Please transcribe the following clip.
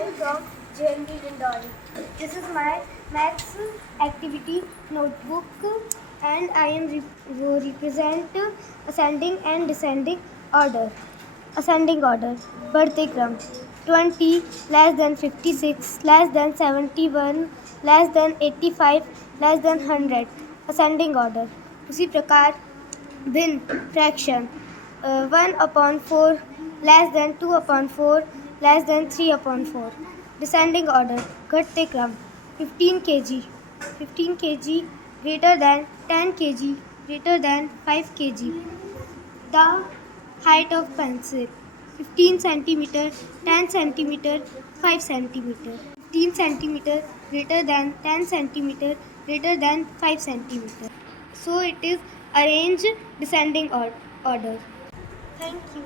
am from JNB Dindori. This is my maths activity notebook and I am represent ascending and descending order. Ascending order. Birthday crumb. 20 less than 56 less than 71 less than 85 less than 100. Ascending order. उसी प्रकार भिन्न fraction 1/4 less than 2/4 less than 3/4. Descending order घटते क्रम 15 kg greater than 10 kg greater than 5 kg. The height of pencil 15 centimeter 10 centimeter 5 centimeter. 15 centimeter greater than 10 centimeter greater than 5 centimeter. So it is arranged descending order. Thank you.